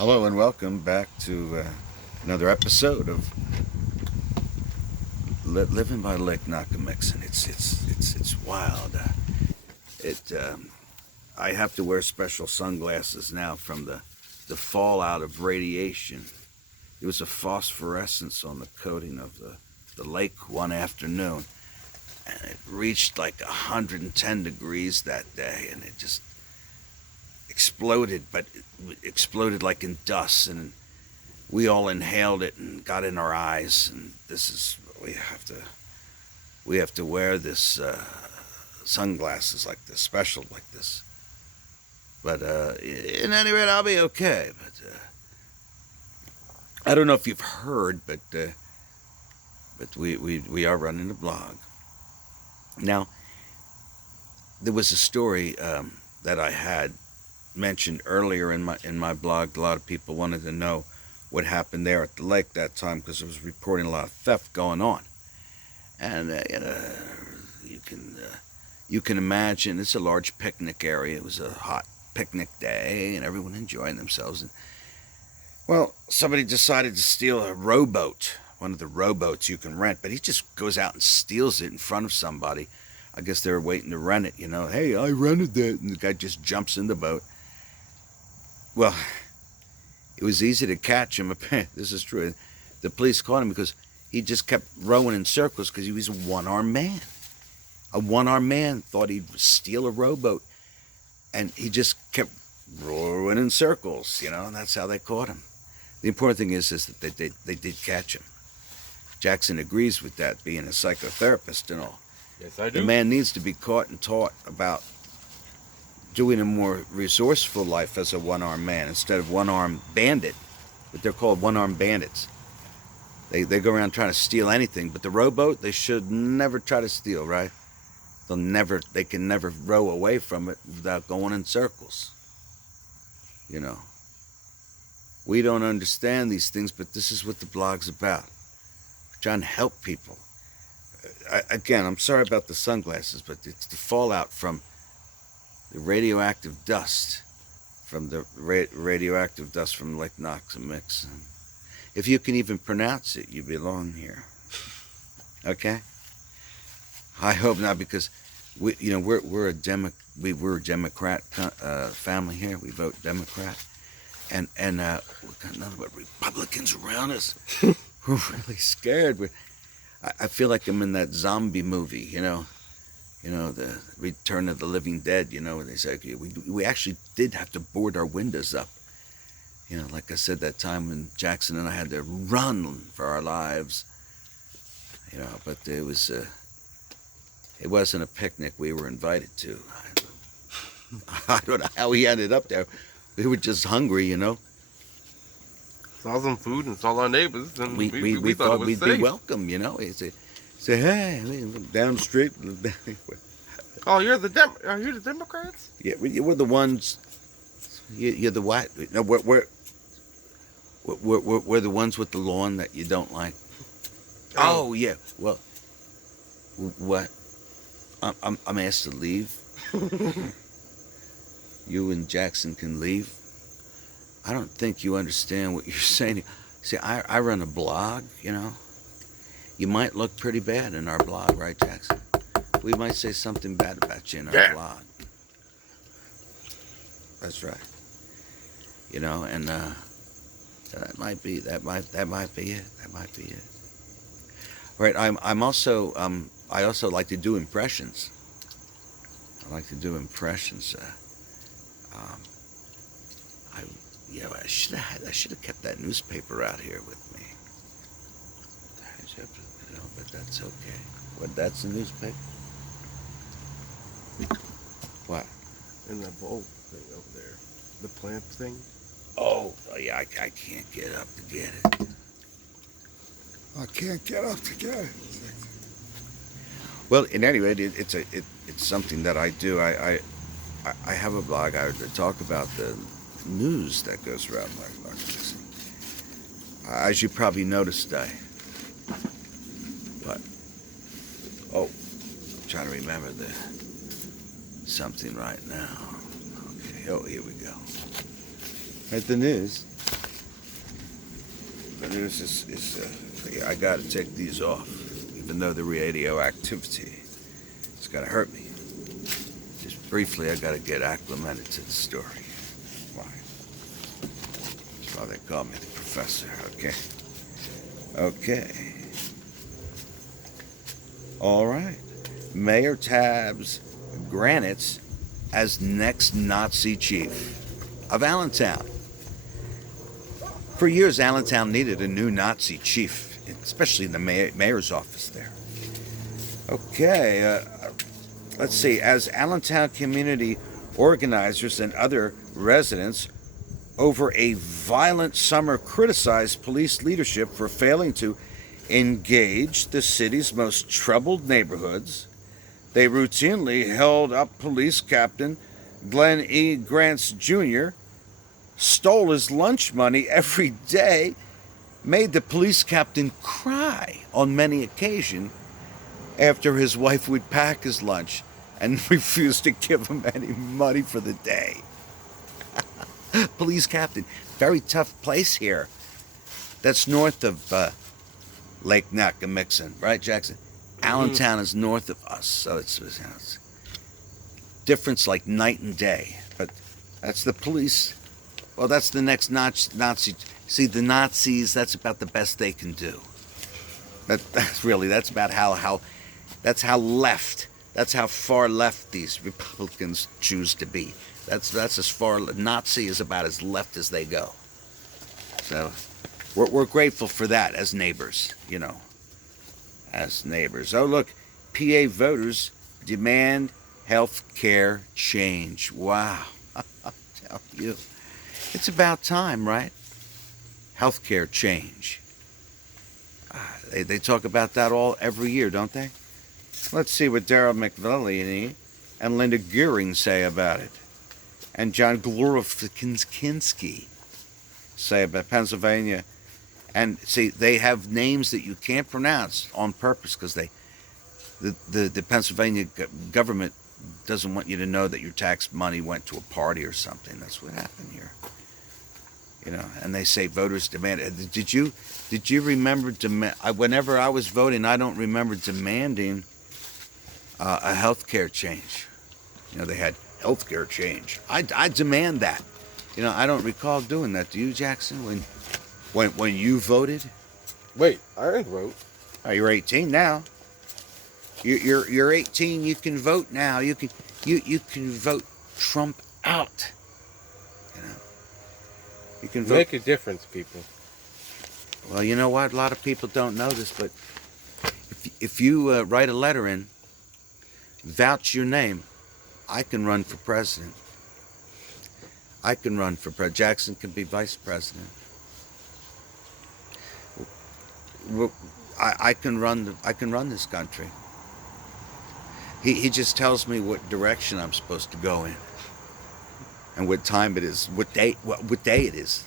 Hello and welcome back to another episode of Living by Lake Nockamixon. It's wild. It I have to wear special sunglasses now from the fallout of radiation. There was a phosphorescence on the coating of the lake one afternoon, and it reached like 110 degrees that day, and it just exploded, but it exploded like in dust, and we all inhaled it and got in our eyes. And this is we have to wear this sunglasses like this, special like this. But in any rate, I'll be okay. But I don't know if you've heard, but we are running a blog now. There was a story that I had mentioned earlier in my blog. A lot of people wanted to know what happened there at the lake that time because it was reporting a lot of theft going on. And you can imagine it's a large picnic area. It was a hot picnic day, and everyone enjoying themselves. And well, somebody decided to steal a rowboat, one of the rowboats you can rent, but he just goes out and steals it in front of somebody. I guess they were waiting to rent it. Hey, I rented that, and the guy just jumps in the boat. Well, it was easy to catch him. This is true. The police caught him because he just kept rowing in circles because he was a one-armed man. A one-armed man thought he'd steal a rowboat, and he just kept rowing in circles, and that's how they caught him. The important thing is that they did catch him. Jackson agrees with that, being a psychotherapist and all. Yes, I do. The man needs to be caught and taught about doing a more resourceful life as a one-armed man instead of one-armed bandit. But they're called one-armed bandits. They go around trying to steal anything, but the rowboat they should never try to steal, right? They can never row away from it without going in circles. We don't understand these things, but this is what the blog's about. We're trying to help people. Again, I'm sorry about the sunglasses, but it's the fallout from the radioactive dust, from radioactive dust from Lake Nockamixon. If you can even pronounce it, you belong here. Okay? I hope not, because we're a Democrat family here. We vote Democrat, and we've got nothing but Republicans around us. We're really scared. I feel like I'm in that zombie movie, the Return of the Living Dead, where they say, okay, we actually did have to board our windows up. Like I said, that time when Jackson and I had to run for our lives. But it wasn't a picnic we were invited to. I don't know how we ended up there. We were just hungry, Saw some food and saw our neighbors, and we thought we'd safe. be welcome, Say, hey, down the street. Oh, are you the Democrats? Yeah, we're the ones. You're the white. No, we're the ones with the lawn that you don't like. Oh yeah. Well, what? I'm asked to leave. You and Jackson can leave. I don't think you understand what you're saying. See, I run a blog. You might look pretty bad in our blog, right, Jackson? We might say something bad about you in our blog. That's right. And that might be it. That might be it. All right. I'm also I also like to do impressions. I like to do impressions. I should have kept that newspaper out here with me. But that's okay. What? That's the newspaper. What? In that bowl thing over there, the plant thing. Oh yeah, I can't get up to get it. I can't get up to get it. Well, in any rate, it's something that I do. I have a blog. I talk about the news that goes around like this. As you probably noticed, what? Oh, I'm trying to remember something right now. Okay. Oh, here we go. At the news. The news I gotta take these off, even though the radioactivity it's gonna hurt me. Just briefly, I gotta get acclimated to the story. Why? That's why they call me the professor, okay? Okay. All right. Mayor Tabbs Granitz as next Nazi chief of Allentown. For years, Allentown needed a new Nazi chief, especially in the mayor's office there. Okay, let's see. As Allentown community organizers and other residents over a violent summer criticized police leadership for failing to engage the city's most troubled neighborhoods, they routinely held up police captain Glenn E. Grants Jr., stole his lunch money every day, made the police captain cry on many occasions after his wife would pack his lunch and refused to give him any money for the day. Police captain, very tough place here. That's north of Lake Nockamixon, right, Jackson? Allentown is north of us, so it's difference like night and day. But that's the police. Well, that's the next Nazi. See, the Nazis, that's about the best they can do. That's about that's how left, that's how far left these Republicans choose to be. That's as far, Nazi is about as left as they go. So we're grateful for that as neighbors, as neighbors. Oh, look, PA voters demand health care change. Wow, I'll tell you. It's about time, right? Healthcare change. They talk about that every year, don't they? Let's see what Darrell McVelly and Linda Gearing say about it. And John Glorofinski say about Pennsylvania. And see, they have names that you can't pronounce on purpose because the Pennsylvania government doesn't want you to know that your tax money went to a party or something. That's what happened here. And they say voters demand. Did you remember whenever I was voting, I don't remember demanding a health care change. They had health care change. I demand that. I don't recall doing that. Do you, Jackson? When you voted? Wait, I didn't vote. Oh, you're 18 now. You're 18. You can vote now. You can vote Trump out. You can vote. Make a difference, people. Well, you know what? A lot of people don't know this, but if you write a letter in, vouch your name, I can run for president. I can run for president. Jackson can be vice president. I can run this country. He just tells me what direction I'm supposed to go in, and what time it is, what day it is.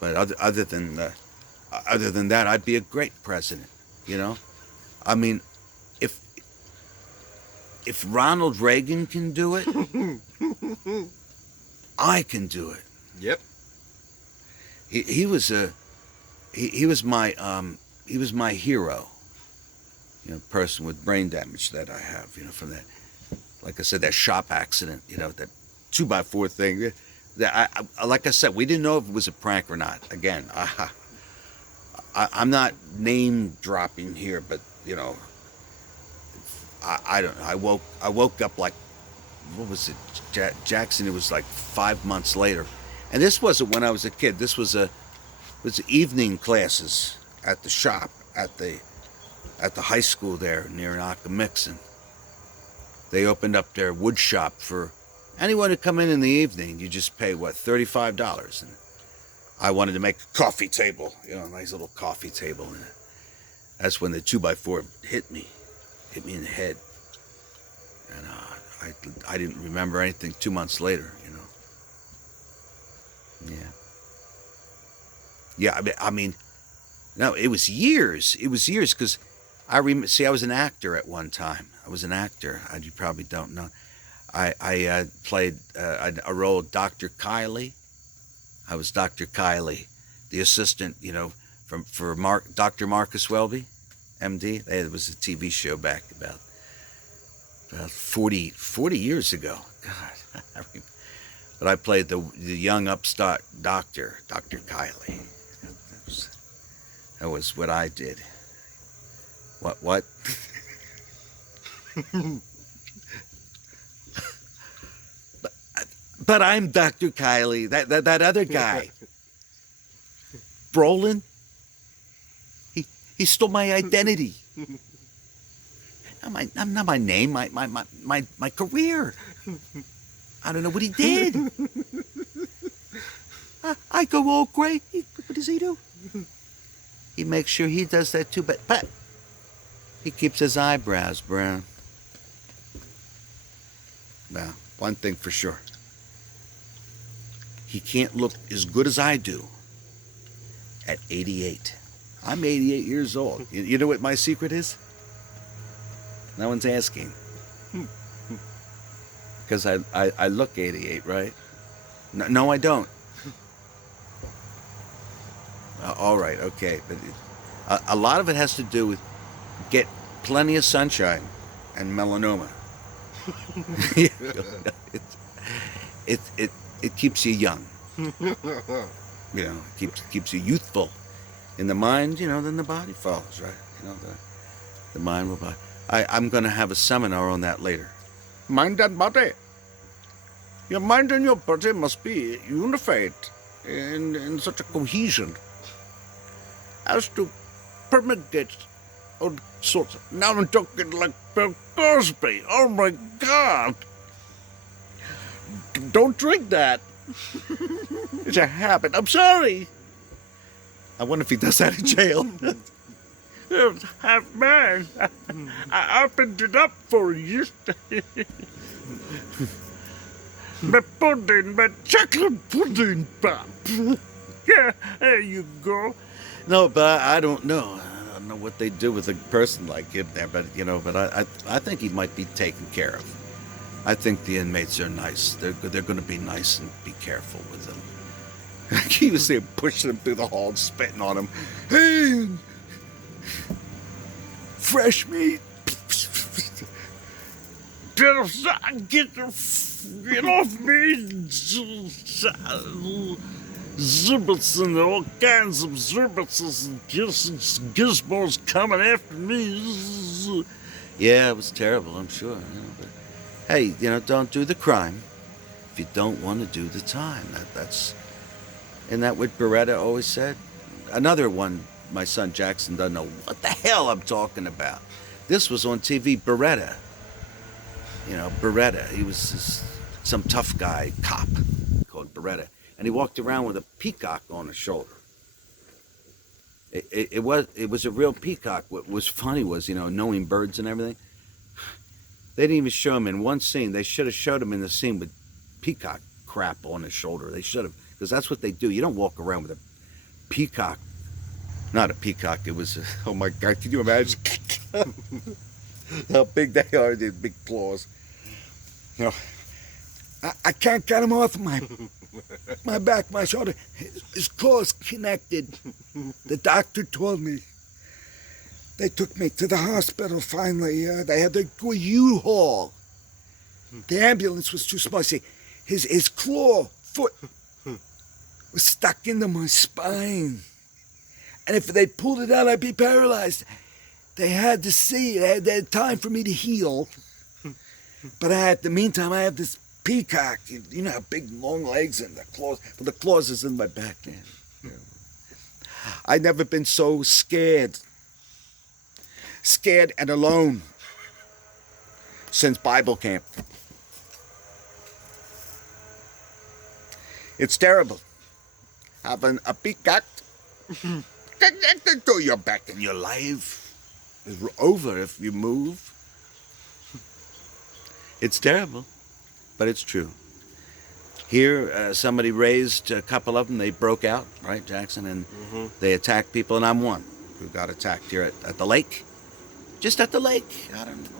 But other than that, I'd be a great president. I mean, if Ronald Reagan can do it, I can do it. Yep. He was my hero. Person with brain damage that I have. From that, like I said, that shop accident. That 2x4 thing. Like I said, we didn't know if it was a prank or not. Again, I'm not name dropping here, but I don't know. I woke up like, what was it, Jackson? It was like 5 months later, and this wasn't when I was a kid. This was evening classes at the shop at the high school there near Nockamixon. They opened up their wood shop for anyone to come in the evening. You just pay $35, and I wanted to make a coffee table, a nice little coffee table, and that's when the 2x4 hit me in the head, and I didn't remember anything 2 months later, Yeah, I mean, no, it was years. It was years because I was an actor at one time. I was an actor. You probably don't know. I played a role of Dr. Kiley. I was Dr. Kiley the assistant, for Dr. Marcus Welby, MD. It was a TV show back about 40 years ago. God, but I played the young upstart doctor, Dr. Kiley. That was what I did. What? but I'm Dr. Kiley, that other guy. Brolin? He stole my identity. Not my name, my career. I don't know what he did. I go all great. What does he do? He makes sure he does that too, but he keeps his eyebrows brown. Well, one thing for sure. He can't look as good as I do at 88. I'm 88 years old. You know what my secret is? No one's asking. Because I look 88, right? No, I don't. All right, okay. But a lot of it has to do with get plenty of sunshine and melanoma. It keeps you young. Keeps you youthful. In the mind, then the body follows, right? The mind will body. I'm going to have a seminar on that later. Mind and body. Your mind and your body must be unified in such a cohesion as to permeate all sorts of... Now I'm talking like Bill Cosby. Oh my God. Don't drink that. It's a habit. I'm sorry. I wonder if he does that in jail. Half man. I opened it up for you. My pudding, my chocolate pudding, Pop. Yeah, there you go. No, but I don't know. I don't know what they do with a person like him there, but I think he might be taken care of. I think the inmates are nice. They're going to be nice and be careful with them. He was there pushing him through the hall and spitting on him. Hey, fresh meat. Get off me. Zibbits and all kinds of zibbits and gizmos coming after me. Yeah, it was terrible, I'm sure. But hey, don't do the crime if you don't want to do the time. Isn't that what Beretta always said? Another one, my son Jackson doesn't know what the hell I'm talking about. This was on TV, Beretta. Beretta. He was some tough guy, cop, called Beretta. And he walked around with a peacock on his shoulder. It was a real peacock. What was funny was, knowing birds and everything. They didn't even show him in one scene. They should have showed him in the scene with peacock crap on his shoulder. They should have, because that's what they do. You don't walk around with a peacock. Not a peacock. It was, oh my God, can you imagine how big they are, these big claws? I can't get him off my back, my shoulder. His claws connected. The doctor told me. They took me to the hospital finally. They had to go a U-Haul. The ambulance was too small. See, his claw foot was stuck into my spine. And if they pulled it out, I'd be paralyzed. They had to see. They had time for me to heal. But the meantime, I have this peacock. You know how big, long legs and the claws. Well, the claws is in my back, man. I've never been so scared. Scared and alone since Bible camp. It's terrible. Having a peacock connected to your back, and your life is over if you move. It's terrible, but it's true. Here, somebody raised a couple of them. They broke out, right, Jackson? And they attacked people, and I'm one who got attacked here at the lake. Just at the lake. I don't know.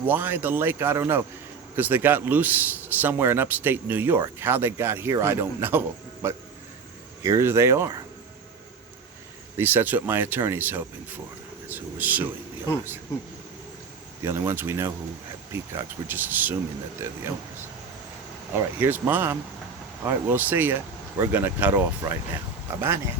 Why the lake, I don't know. Because they got loose somewhere in upstate New York. How they got here, I don't know. But here they are. At least that's what my attorney's hoping for. That's who we're suing, the owners. The only ones we know who have peacocks, we're just assuming that they're the owners. All right, here's Mom. All right, we'll see ya. We're gonna cut off right now. Bye-bye now.